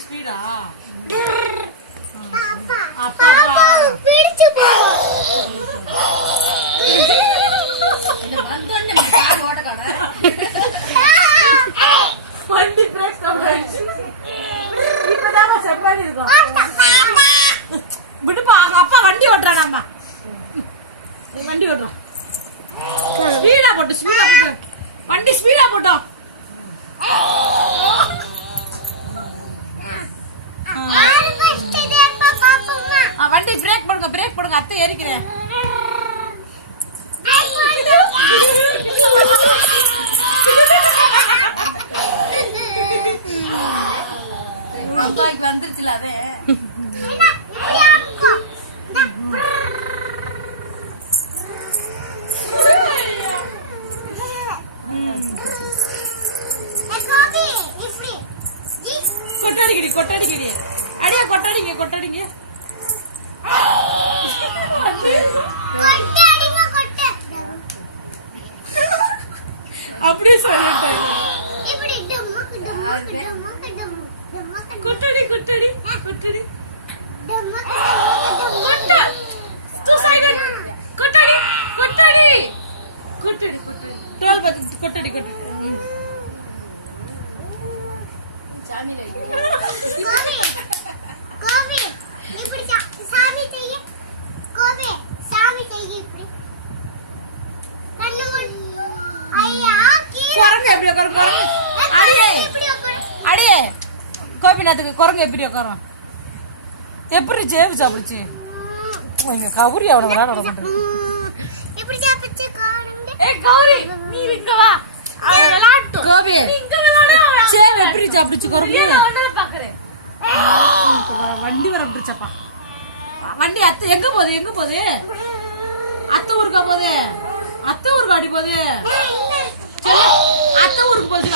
Speedo பிடிச்சு போவோம். வண்டி பிரேக் இப்பதான் செப்பாடி இருக்கும். விடுப்பா அப்பா வண்டி ஓட்டுறான். அம்மா வண்டி ஓட்டுறோம். ஸ்பீடா போட்டு வண்டி ஸ்பீடா போட்டோம். வண்டி பிரேக் போடுங்க அத்தை ஏறிக்கிறேன். வந்துருச்சுல அதே கொட்டடிக்கிடி அடியா கொட்டடிங்க அப்படியே சொல்லிட்டேன். கொட்டடி அடியே கோபிநாத்துக்கு குரங்கு எப்படி உட்காரும்? எப்படி ஜேவு சாப்பிடுச்சு? இங்க கவுரி அவனை விளையாட விட மாட்டேன். கௌரி நீ இங்க வா. கோபி சேவ் எப்படி சாப்பிடுச்சு குரங்கு? பாக்குறேன். வண்டி வர விட்டுருச்சப்பா. வண்டி அத்தை எங்க போகுது? அத்தை ஊருக்கு போகுது. அத்தை ஊருக்கு அடி போகுது. அத்தை ஊருக்கு போகுது.